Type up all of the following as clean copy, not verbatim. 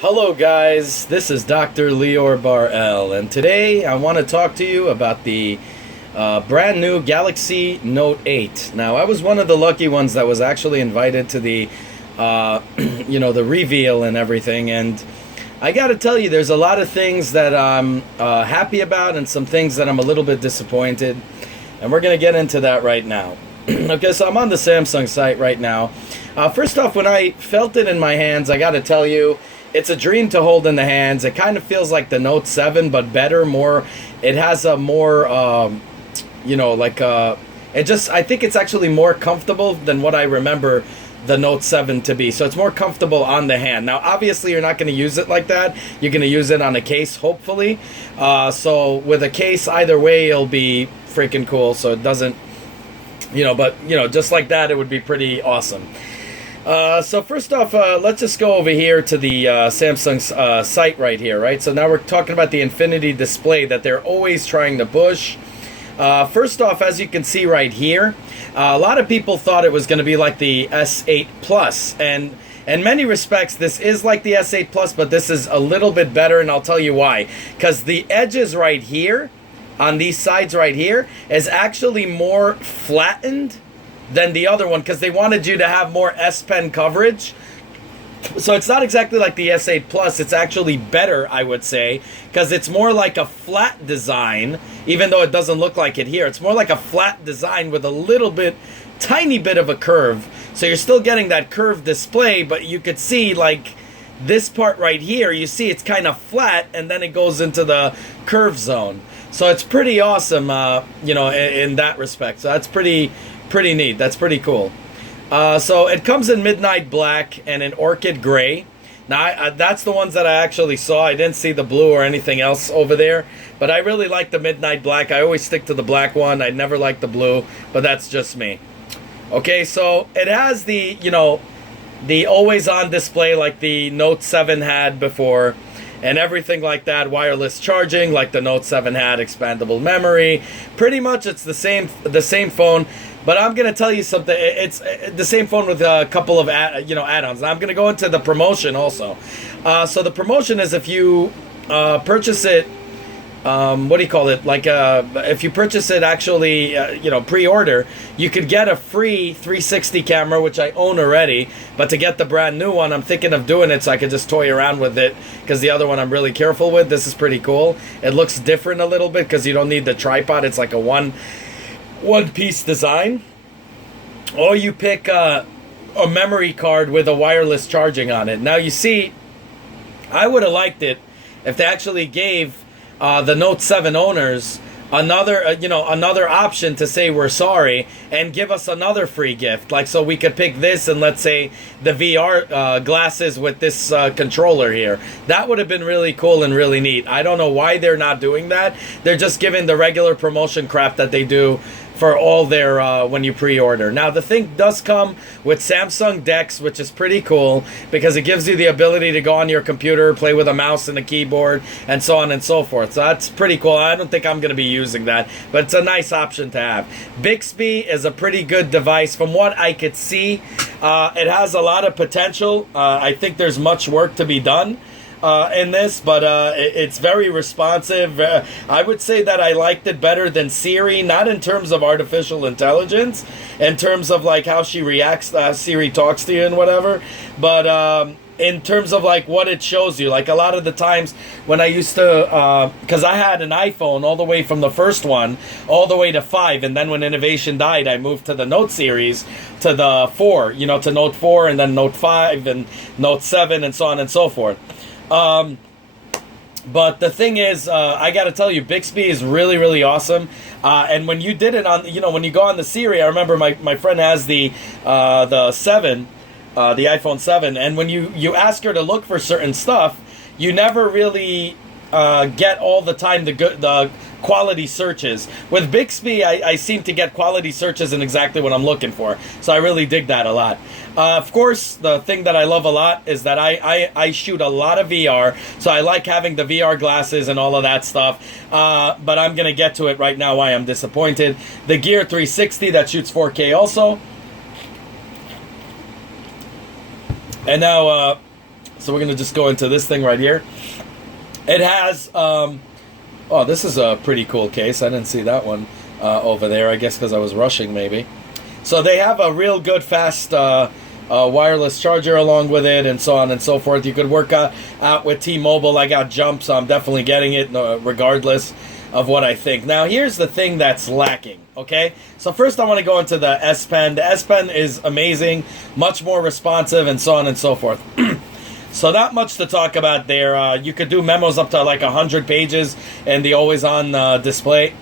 Hello guys, this is Dr. Lior Bar-El, and today I want to talk to you about the brand new Galaxy Note 8. Now, I was one of the lucky ones that was actually invited to the, the reveal and everything, and I gotta tell you, there's a lot of things that I'm happy about and some things that I'm a little bit disappointed, and we're gonna get into that right now. Okay, so I'm on the Samsung site right now. First off, when I felt it in my hands, I gotta tell you, it's a dream to hold in the hands. It kind of feels like the Note 7, but better, more. It has a more, I think it's actually more comfortable than what I remember the Note 7 to be. So it's more comfortable on the hand. Now, obviously, you're not going to use it like that. You're going to use it on a case, hopefully. So with a case, either way, it'll be freaking cool. So it doesn't, just like that, it would be pretty awesome. So first off, let's just go over here to the Samsung site right here, right? So now we're talking about the Infinity Display that they're always trying to push. First off, as you can see right here, a lot of people thought it was going to be like the S8 Plus, and in many respects, this is like the S8 Plus, but this is a little bit better, and I'll tell you why. Because the edges right here, on these sides right here, is actually more flattened than the other one, because they wanted you to have more S Pen coverage. So it's not exactly like the S8 Plus. It's actually better, I would say, because it's more like a flat design, even though it doesn't look like it here. It's more like a flat design with a little bit, tiny bit of a curve. So you're still getting that curved display, but you could see like this part right here, you see it's kind of flat, and then it goes into the curve zone. So it's pretty awesome, in that respect. So that's pretty neat. That's pretty cool. So it comes in Midnight Black and in Orchid Gray. Now, that's the ones that I actually saw. I didn't see the blue or anything else over there. But I really like the Midnight Black. I always stick to the black one. I never like the blue, but that's just me. Okay, so it has the always-on display like the Note 7 had before, and everything like that, wireless charging like the Note 7 had, expandable memory. Pretty much it's the same phone, but I'm going to tell you something. It's the same phone with a couple of add-ons. Now I'm going to go into the promotion also. So the promotion is if you purchase it, if you purchase it actually, pre-order, you could get a free 360 camera, which I own already. But to get the brand new one, I'm thinking of doing it so I could just toy around with it, because the other one I'm really careful with. This is pretty cool. It looks different a little bit because you don't need the tripod. It's like a one-piece design. Or you pick a memory card with a wireless charging on it. Now, you see, I would have liked it if they actually gave the Note 7 owners another option to say we're sorry and give us another free gift, like so we could pick this and let's say the VR glasses with this controller here. That would have been really cool and really neat. I don't know why they're not doing that. They're just giving the regular promotion crap that they do for all their when you pre-order. Now, the thing does come with Samsung DeX, which is pretty cool because it gives you the ability to go on your computer, play with a mouse and a keyboard, and so on and so forth. So that's pretty cool. I don't think I'm going to be using that, but it's a nice option to have. Bixby is a pretty good device. From what I could see, it has a lot of potential. I think there's much work to be done in this, but it's very responsive. I would say that I liked it better than Siri, not in terms of artificial intelligence, in terms of like how she reacts, Siri talks to you and whatever, but in terms of like what it shows you. Like a lot of the times when I used to, because I had an iPhone all the way from the first one all the way to 5, and then when Innovation died, I moved to the Note series, to the 4, to Note 4, and then Note 5 and Note 7 and so on and so forth. But the thing is, I gotta tell you, Bixby is really, really awesome. And when you did it on, when you go on the Siri, I remember my friend has the 7, the iPhone 7, and when you ask her to look for certain stuff, you never really get all the time the quality searches. With Bixby, I seem to get quality searches in exactly what I'm looking for. So I really dig that a lot. Of course, the thing that I love a lot is that I shoot a lot of VR, so I like having the VR glasses and all of that stuff. But I'm going to get to it right now why I'm disappointed. The Gear 360 that shoots 4K also. And now, So we're going to just go into this thing right here. It has, oh, this is a pretty cool case. I didn't see that one over there, I guess because I was rushing maybe. So they have a real good fast wireless charger along with it and so on and so forth. You could work out with T-Mobile. I got Jump, so I'm definitely getting it regardless of what I think. Now, here's the thing that's lacking, okay? So first I want to go into the S Pen. The S Pen is amazing, much more responsive and so on and so forth. So not much to talk about there. You could do memos up to like 100 pages and the always-on display.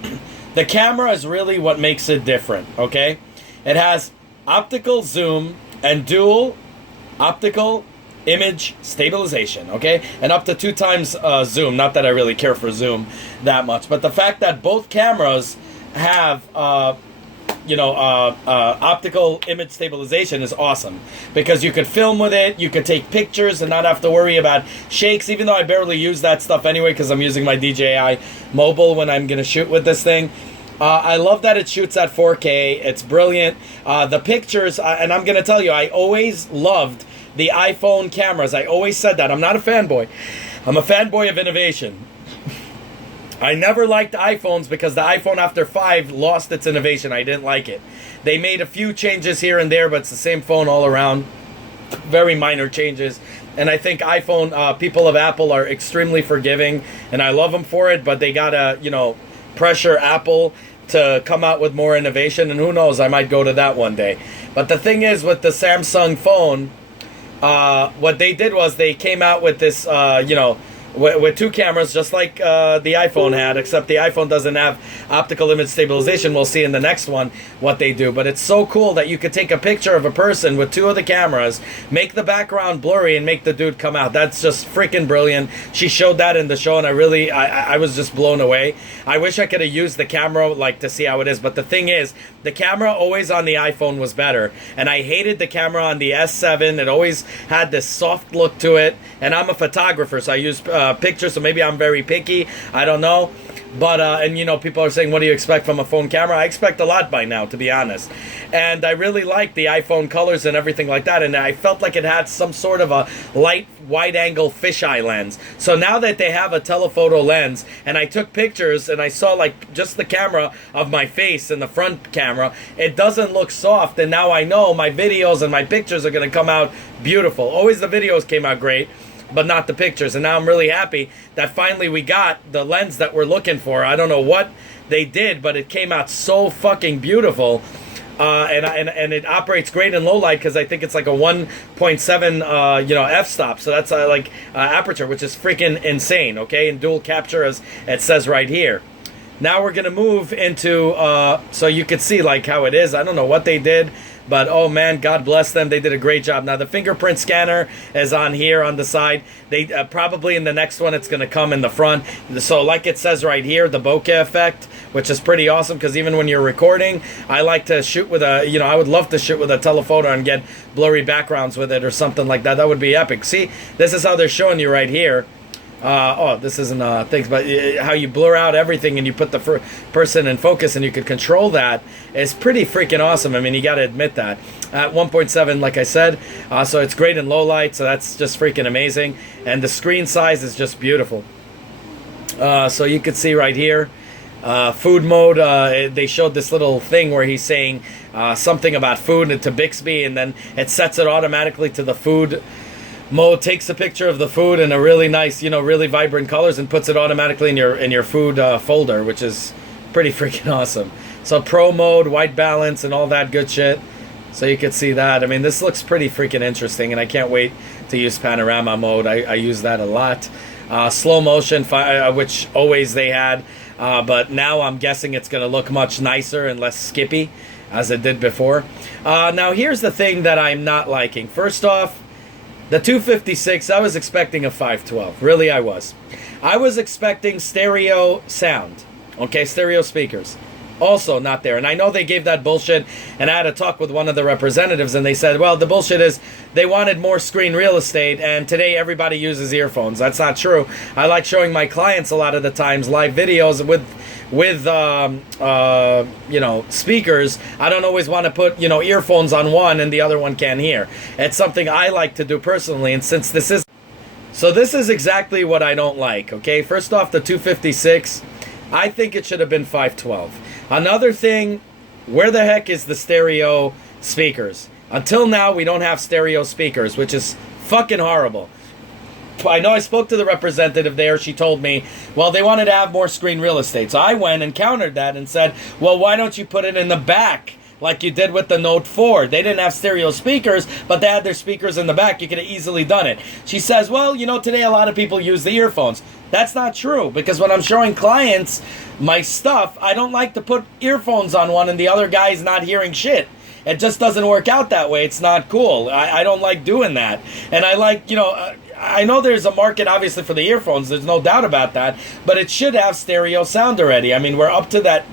The camera is really what makes it different, okay? It has optical zoom and dual optical image stabilization, okay? And up to 2 times zoom. Not that I really care for zoom that much. But the fact that both cameras have optical image stabilization is awesome, because you could film with it, you could take pictures and not have to worry about shakes, even though I barely use that stuff anyway because I'm using my DJI mobile when I'm going to shoot with this thing. I love that it shoots at 4K. It's brilliant. The pictures, and I'm going to tell you, I always loved the iPhone cameras. I always said that. I'm not a fanboy. I'm a fanboy of innovation. I never liked iPhones because the iPhone after 5 lost its innovation. I didn't like it. They made a few changes here and there, but it's the same phone all around. Very minor changes. And I think iPhone, people of Apple are extremely forgiving, and I love them for it, but they gotta, pressure Apple to come out with more innovation, and who knows, I might go to that one day. But the thing is, with the Samsung phone, what they did was they came out with this, with 2 cameras, just like the iPhone had, except the iPhone doesn't have optical image stabilization. We'll see in the next one what they do. But it's so cool that you could take a picture of a person with 2 of the cameras, make the background blurry, and make the dude come out. That's just freaking brilliant. She showed that in the show, and I was just blown away. I wish I could have used the camera to see how it is. But the thing is, the camera always on the iPhone was better. And I hated the camera on the S7. It always had this soft look to it. And I'm a photographer, so I use pictures, so maybe I'm very picky. I don't know. But, people are saying, what do you expect from a phone camera? I expect a lot by now, to be honest. And I really like the iPhone colors and everything like that. And I felt like it had some sort of a light, wide-angle fisheye lens. So now that they have a telephoto lens, and I took pictures, and I saw, just the camera of my face in the front camera, it doesn't look soft. And now I know my videos and my pictures are going to come out beautiful. Always the videos came out great, but not the pictures. And now I'm really happy that finally we got the lens that we're looking for. I don't know what they did, but it came out so fucking beautiful. And it operates great in low light because I think it's like a 1.7 f-stop. So that's aperture, which is freaking insane, okay? And dual capture, as it says right here. Now we're going to move into, so you could see how it is. I don't know what they did, but oh man, God bless them. They did a great job. Now the fingerprint scanner is on here on the side. They probably in the next one it's going to come in the front. So like it says right here, the bokeh effect, which is pretty awesome because even when you're recording, I like to shoot with I would love to shoot with a telephoto and get blurry backgrounds with it or something like that. That would be epic. See, this is how they're showing you right here. This isn't things, but how you blur out everything and you put the person in focus and you could control that is pretty freaking awesome. I mean, you got to admit that. At 1.7, like I said, so it's great in low light, so that's just freaking amazing. And the screen size is just beautiful. So you could see right here, food mode, they showed this little thing where he's saying something about food to Bixby, and then it sets it automatically to the food mode, takes a picture of the food in a really nice, really vibrant colors and puts it automatically in your food folder, which is pretty freaking awesome. So pro mode, white balance, and all that good shit. So you could see that. I mean, this looks pretty freaking interesting, and I can't wait to use panorama mode. I use that a lot. Slow motion, which always they had, but now I'm guessing it's going to look much nicer and less skippy as it did before. Now here's the thing that I'm not liking. First off, the 256, I was expecting a 512. Really, I was. I was expecting stereo sound. Okay, stereo speakers. Also not there. And I know they gave that bullshit, and I had a talk with one of the representatives, and they said, well, the bullshit is they wanted more screen real estate, and today everybody uses earphones. That's not true. I like showing my clients a lot of the times live videos with speakers. I don't always want to put, earphones on one and the other one can't hear. It's something I like to do personally, and since this is So this is exactly what I don't like, okay? First off, the 256, I think it should have been 512. Another thing, where the heck is the stereo speakers? Until now, we don't have stereo speakers, which is fucking horrible. I know I spoke to the representative there. She told me, well, they wanted to have more screen real estate. So I went and countered that and said, well, why don't you put it in the back like you did with the Note 4? They didn't have stereo speakers, but they had their speakers in the back. You could have easily done it. She says, well, today a lot of people use the earphones. That's not true, because when I'm showing clients my stuff, I don't like to put earphones on one and the other guy's not hearing shit. It just doesn't work out that way. It's not cool. I don't like doing that. And I like, I know there's a market, obviously, for the earphones. There's no doubt about that. But it should have stereo sound already. I mean, we're up to that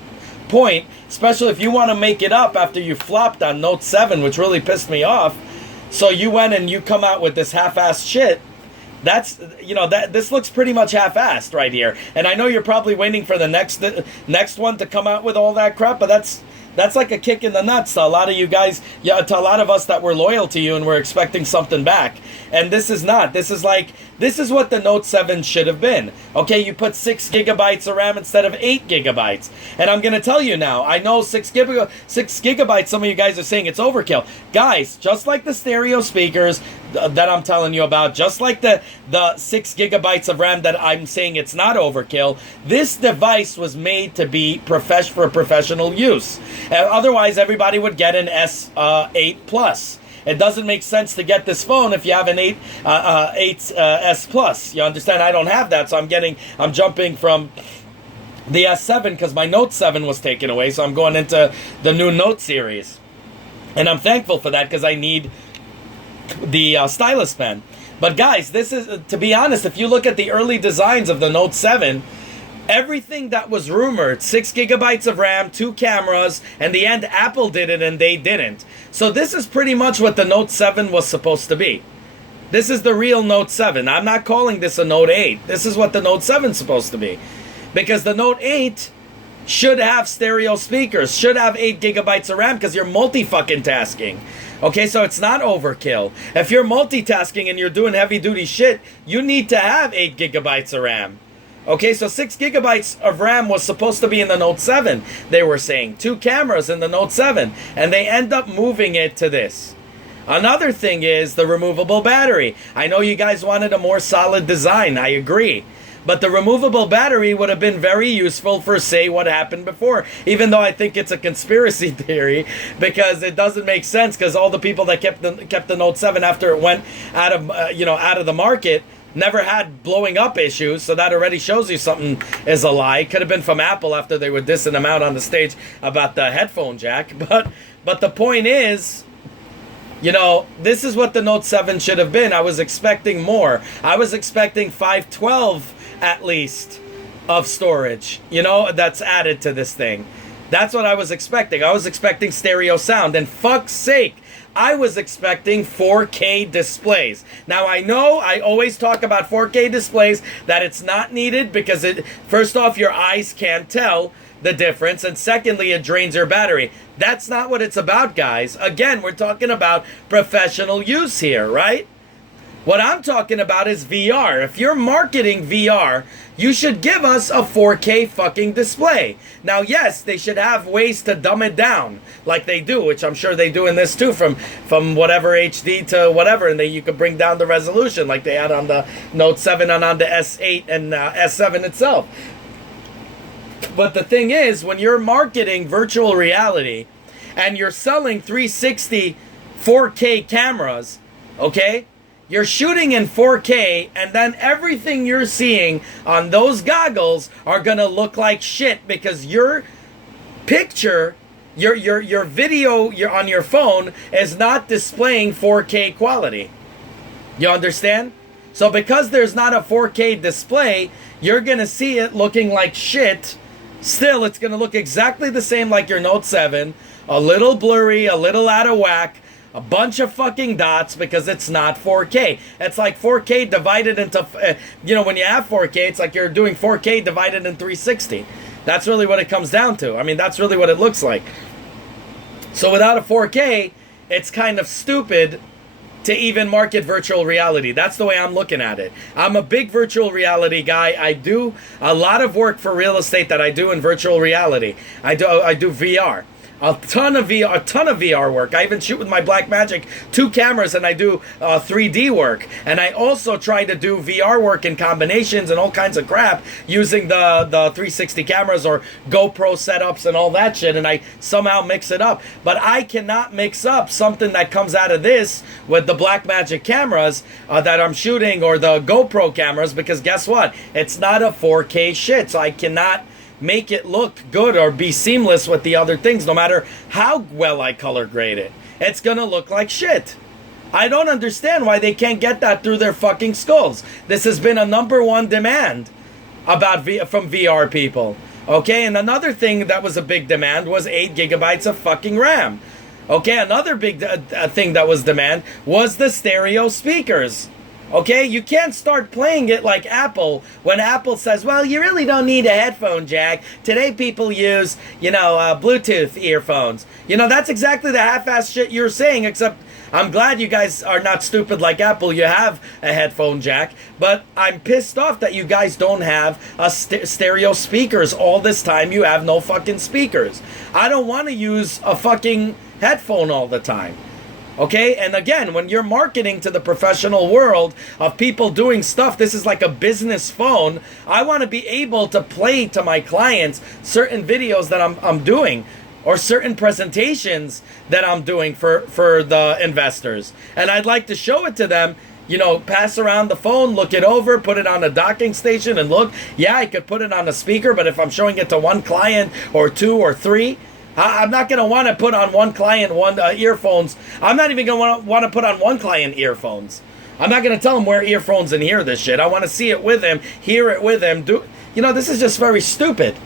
point, especially if you want to make it up after you flopped on Note 7, which really pissed me off. So you went and you come out with this half-assed shit. That's, this looks pretty much half-assed right here. And I know you're probably waiting for the next one to come out with all that crap, but that's like a kick in the nuts to a lot of you guys, to a lot of us that were loyal to you and we're expecting something back. And this is not. This is what the Note 7 should have been. Okay, you put 6 gigabytes of RAM instead of 8 gigabytes. And I'm going to tell you now, I know 6 gigabytes, some of you guys are saying it's overkill. Guys, just like the stereo speakers that I'm telling you about, just like the 6 gigabytes of RAM that I'm saying it's not overkill, this device was made to be for professional use. Otherwise, everybody would get an S8 Plus. It doesn't make sense to get this phone if you have an 8S Plus. You understand? I don't have that, so I'm jumping from the S7 because my Note 7 was taken away, so I'm going into the new Note series. And I'm thankful for that because I need the stylus pen. But guys, this is, to be honest, if you look at the early designs of the Note 7, everything that was rumored, 6 gigabytes of RAM, 2 cameras, in the end Apple did it and they didn't. So this is pretty much what the Note 7 was supposed to be. This is the real Note 7. I'm not calling this a Note 8. This is what the Note 7 is supposed to be. Because the Note 8 should have stereo speakers, should have 8 gigabytes of RAM because you're multi-fucking-tasking. Okay, so it's not overkill. If you're multitasking and you're doing heavy-duty shit, you need to have 8 gigabytes of RAM. Okay, so 6 gigabytes of RAM was supposed to be in the Note 7, they were saying. 2 cameras in the Note 7, and they end up moving it to this. Another thing is the removable battery. I know you guys wanted a more solid design, I agree. But the removable battery would have been very useful for, say, what happened before. Even though I think it's a conspiracy theory, because it doesn't make sense, because all the people that kept the Note 7 after it went out of the market never had blowing up issues, so that already shows you something is a lie. It could have been from Apple after they were dissing them out on the stage about the headphone jack. But the point is, this is what the Note 7 should have been. I was expecting more. I was expecting 512 at least of storage, that's added to this thing. That's what I was expecting. I was expecting stereo sound, and fuck's sake, I was expecting 4K displays. Now, I know I always talk about 4K displays, that it's not needed because first off, your eyes can't tell the difference, and secondly, it drains your battery. That's not what it's about, guys. Again, we're talking about professional use here, right? What I'm talking about is VR. If you're marketing VR, you should give us a 4K fucking display. Now, yes, they should have ways to dumb it down, like they do, which I'm sure they do in this too, from whatever HD to whatever, and you could bring down the resolution like they had on the Note 7 and on the S8 and S7 itself. But the thing is, when you're marketing virtual reality and you're selling 360 4K cameras, okay? You're shooting in 4K, and then everything you're seeing on those goggles are gonna look like shit because your picture, your video on your phone is not displaying 4K quality. You understand? So because there's not a 4K display, you're gonna see it looking like shit. Still, it's gonna look exactly the same like your Note 7, a little blurry, a little out of whack, a bunch of fucking dots because it's not 4K. It's like 4K divided into, when you have 4K, it's like you're doing 4K divided in 360. That's really what it comes down to. I mean, that's really what it looks like. So without a 4K, it's kind of stupid to even market virtual reality. That's the way I'm looking at it. I'm a big virtual reality guy. I do a lot of work for real estate that I do in virtual reality. I do VR. A ton of VR work. I even shoot with my Blackmagic 2 cameras, and I do 3D work. And I also try to do VR work in combinations and all kinds of crap using the 360 cameras or GoPro setups and all that shit, and I somehow mix it up. But I cannot mix up something that comes out of this with the Blackmagic cameras that I'm shooting, or the GoPro cameras, because guess what? It's not a 4K shit, so I cannot make it look good or be seamless with the other things. No matter how well I color grade it, it's gonna look like shit. I don't understand why they can't get that through their fucking skulls. This has been a #1 demand from VR people. Okay, and another thing that was a big demand was 8 gigabytes of fucking RAM. Okay, another big thing that was demand was the stereo speakers. Okay, you can't start playing it like Apple when Apple says, well, you really don't need a headphone jack. Today people use, Bluetooth earphones. That's exactly the half-ass shit you're saying, except I'm glad you guys are not stupid like Apple. You have a headphone jack, but I'm pissed off that you guys don't have a stereo speakers. All this time you have no fucking speakers. I don't want to use a fucking headphone all the time. Okay, and again, when you're marketing to the professional world of people doing stuff, this is like a business phone. I want to be able to play to my clients certain videos that I'm doing, or certain presentations that I'm doing for the investors. And I'd like to show it to them, pass around the phone, look it over, put it on a docking station and look. Yeah, I could put it on a speaker, but if I'm showing it to one client or 2 or 3, I'm not going to want to put on one client earphones. I'm not even going to want to put on one client earphones. I'm not going to tell him wear earphones and hear this shit. I want to see it with him, hear it with him. This is just very stupid.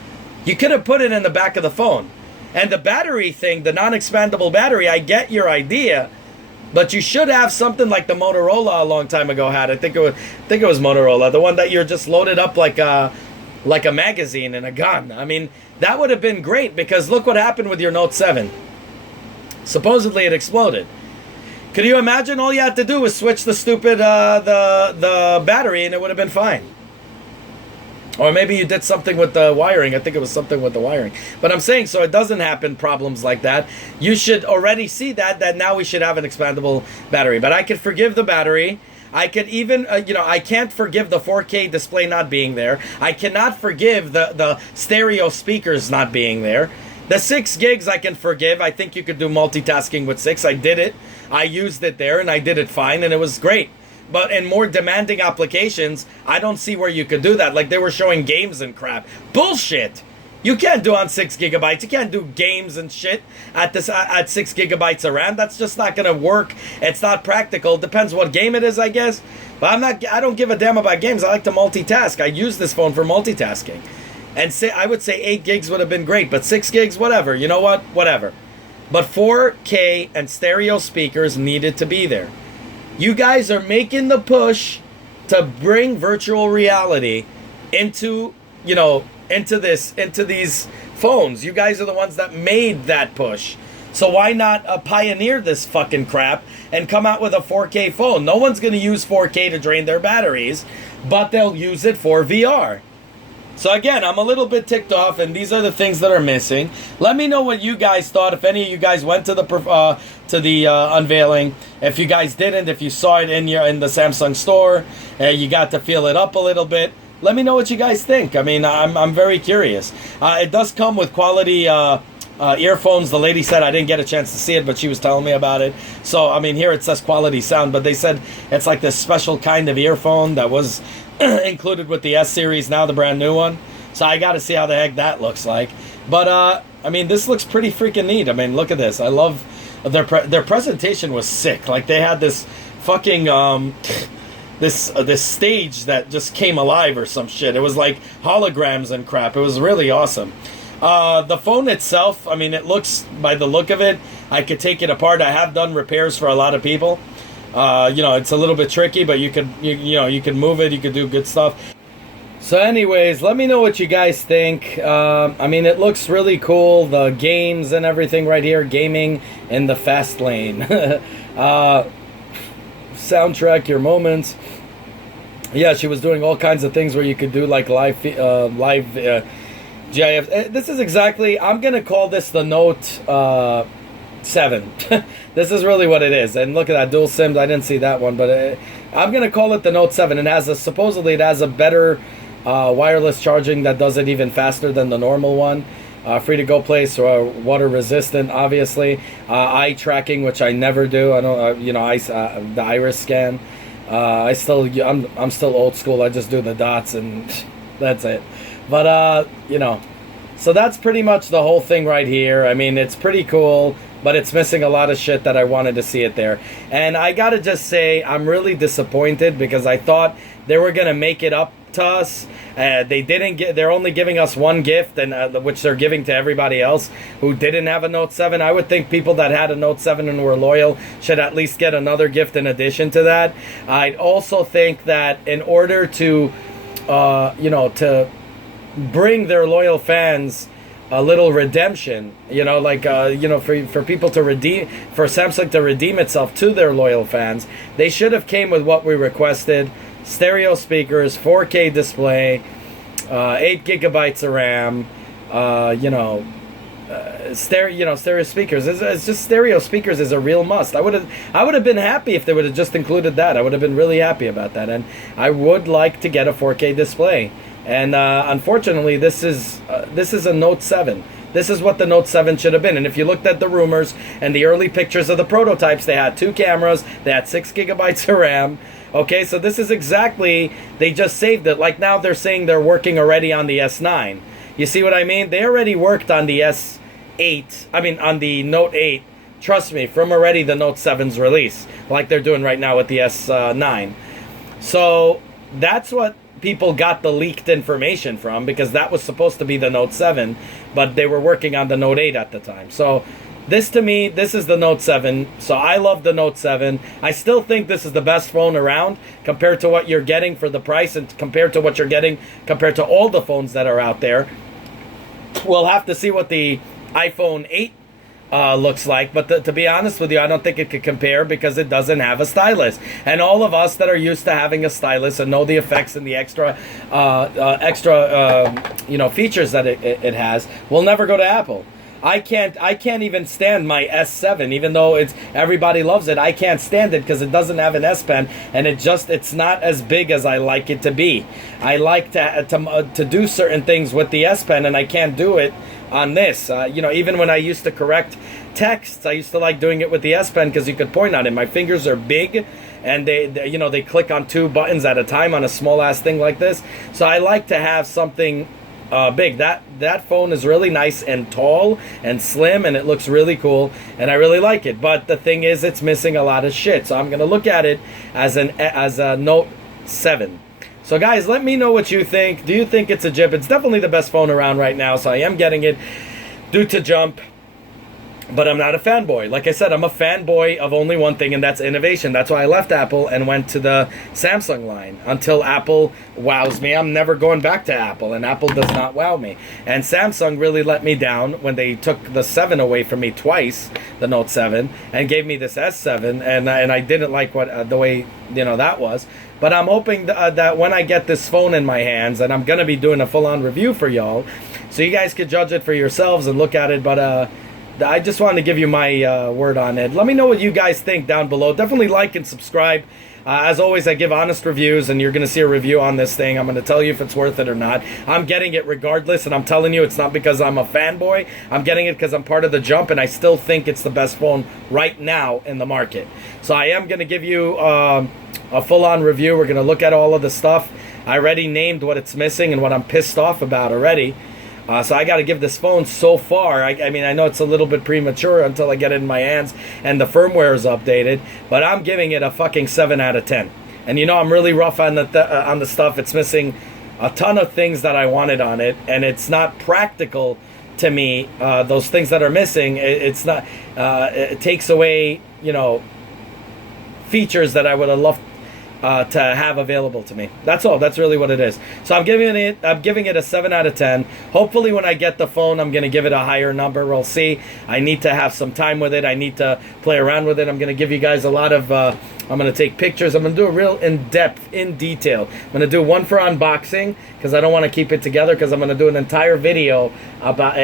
You could have put it in the back of the phone. And the battery thing, the non-expandable battery, I get your idea, but you should have something like the Motorola a long time ago had. I think it was Motorola, the one that you're just loaded up like a magazine and a gun. I mean, that would have been great, because look what happened with your Note 7. Supposedly it exploded. Could you imagine all you had to do was switch the stupid the battery and it would have been fine? Or maybe you did something with the wiring. I think it was something with the wiring. But I'm saying, so it doesn't happen problems like that. You should already see that now we should have an expandable battery. But I could forgive the battery. I could even, I can't forgive the 4K display not being there. I cannot forgive the stereo speakers not being there. The 6 gigs I can forgive. I think you could do multitasking with 6. I did it. I used it there and I did it fine and it was great. But in more demanding applications, I don't see where you could do that. Like they were showing games and crap. Bullshit! You can't do on 6 gigabytes. You can't do games and shit at 6 gigabytes of RAM. That's just not gonna work. It's not practical. Depends what game it is, I guess. But I don't give a damn about games. I like to multitask. I use this phone for multitasking. And I would say 8 gigs would have been great, but 6 gigs, whatever. You know what? Whatever. But 4K and stereo speakers needed to be there. You guys are making the push to bring virtual reality into these phones. You guys are the ones that made that push. So why not pioneer this fucking crap and come out with a 4K phone? No one's going to use 4K to drain their batteries, but they'll use it for VR. So again, I'm a little bit ticked off, and these are the things that are missing. Let me know what you guys thought. If any of you guys went to the unveiling, if you guys didn't, if you saw it in the Samsung store, you got to feel it up a little bit. Let me know what you guys think. I mean, I'm very curious. It does come with quality earphones. The lady said I didn't get a chance to see it, but she was telling me about it. So I mean, here it says quality sound, but they said it's like this special kind of earphone that was included with the S series, now the brand new one. So I got to see how the heck that looks like. But I mean, this looks pretty freaking neat. I mean, look at this. I love their presentation was sick. Like they had this fucking this stage that just came alive or some shit. It was like holograms and crap. It was really awesome. The phone itself, I mean, it looks, by the look of it, I could take it apart. I have done repairs for a lot of people. It's a little bit tricky, but you can move it. You could do good stuff. So anyways, let me know what you guys think. I mean, it looks really cool. The games and everything right here, gaming in the fast lane. soundtrack your moments. Yeah, she was doing all kinds of things where you could do like live GIF. This is exactly, I'm going to call this the Note 7. This is really what it is. And look at that, dual SIMs. I didn't see that one, but I'm going to call it the Note 7. It has supposedly it has a better wireless charging that does it even faster than the normal one. Free to go place, or water resistant, obviously. Eye tracking, which I never do. I don't, the iris scan. I'm still old school. I just do the dots and that's it. But so that's pretty much the whole thing right here. I mean, it's pretty cool, but it's missing a lot of shit that I wanted to see it there. And I gotta just say, I'm really disappointed because I thought they were gonna make it up to us. They didn't get. They're only giving us one gift, and which they're giving to everybody else who didn't have a Note 7. I would think people that had a Note 7 and were loyal should at least get another gift in addition to that. I'd also think that in order to, to bring their loyal fans a little redemption, for people to redeem, for Samsung to redeem itself to their loyal fans, they should have came with what we requested. Stereo speakers, 4K display, 8 gigabytes of RAM, stereo speakers. It's just stereo speakers is a real must. I would have been happy if they would have just included that. I would have been really happy about that, and I would like to get a 4K display. And unfortunately, this is a Note 7. This is what the Note 7 should have been. And if you looked at the rumors and the early pictures of the prototypes, they had 2 cameras, they had 6 gigabytes of RAM. Okay, so this is exactly, they just saved it. Like now they're saying they're working already on the S9. You see what I mean? They already worked on the on the Note 8, trust me, from already the Note 7's release, like they're doing right now with the S9. So that's what people got the leaked information from, because that was supposed to be the Note 7, but they were working on the Note 8 at the time. So this, to me, this is the Note 7. So I love the Note 7. I still think this is the best phone around compared to what you're getting for the price, and compared to what you're getting compared to all the phones that are out there. We'll have to see what the iPhone 8 looks like, but to be honest with you, I don't think it could compare because it doesn't have a stylus. And all of us that are used to having a stylus and know the effects and the extra features that it has, will never go to Apple. I can't even stand my S7, even though everybody loves it. I can't stand it because it doesn't have an S Pen, and it's not as big as I like it to be. I like to do certain things with the S Pen, and I can't do it on this. Even when I used to correct texts, I used to like doing it with the S Pen because you could point on it. My fingers are big, and they click on 2 buttons at a time on a small ass thing like this. So I like to have something big. That phone is really nice and tall and slim, and it looks really cool, and I really like it. But the thing is, it's missing a lot of shit. So I'm gonna look at it as a Note 7. So guys, let me know what you think. Do you think it's a jip? It's definitely the best phone around right now, so I am getting it due to Jump. But I'm not a fanboy. Like I said, I'm a fanboy of only one thing, and that's innovation. That's why I left Apple and went to the Samsung line. Until Apple wows me, I'm never going back to Apple, and Apple does not wow me. And Samsung really let me down when they took the 7 away from me twice, the Note 7, and gave me this S7, and I didn't like the way that was. But I'm hoping that when I get this phone in my hands, and I'm going to be doing a full-on review for y'all, so you guys could judge it for yourselves and look at it, but I just wanted to give you my word on it. Let me know what you guys think down below. Definitely like and subscribe. As always, I give honest reviews, and you're going to see a review on this thing. I'm going to tell you if it's worth it or not. I'm getting it regardless, and I'm telling you it's not because I'm a fanboy. I'm getting it because I'm part of the Jump, and I still think it's the best phone right now in the market. So I am going to give you a full-on review. We're going to look at all of the stuff. I already named what it's missing and what I'm pissed off about already. So I got to give this phone so far. I mean, I know it's a little bit premature until I get it in my hands and the firmware is updated, but I'm giving it a fucking 7 out of 10. And I'm really rough on the stuff. It's missing a ton of things that I wanted on it, and it's not practical to me. Those things that are missing, it's not. It takes away, features that I would have loved to have available to me. That's all. That's really what it is. So I'm giving it a 7 out of 10. Hopefully when I get the phone, I'm going to give it a higher number. We'll see. I need to have some time with it. I need to play around with it. I'm going to give you guys a lot of I'm going to take pictures. I'm going to do a real in-depth, in detail. I'm going to do one for unboxing because I don't want to keep it together because I'm going to do an entire video about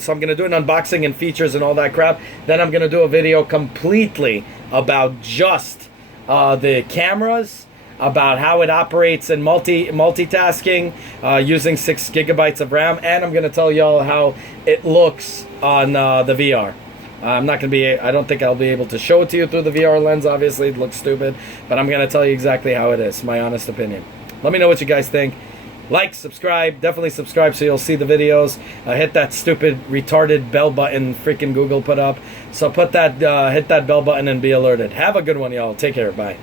so I'm going to do an unboxing and features and all that crap. Then I'm going to do a video completely about just the cameras, about how it operates in multitasking using 6 gigabytes of RAM, and I'm going to tell y'all how it looks on the VR. I'm not going to be, I don't think I'll be able to show it to you through the VR lens, obviously, it looks stupid, but I'm going to tell you exactly how it is, my honest opinion. Let me know what you guys think. Like, subscribe, definitely subscribe so you'll see the videos. Hit that stupid, retarded bell button freaking Google put up. So hit that bell button and be alerted. Have a good one, y'all. Take care. Bye.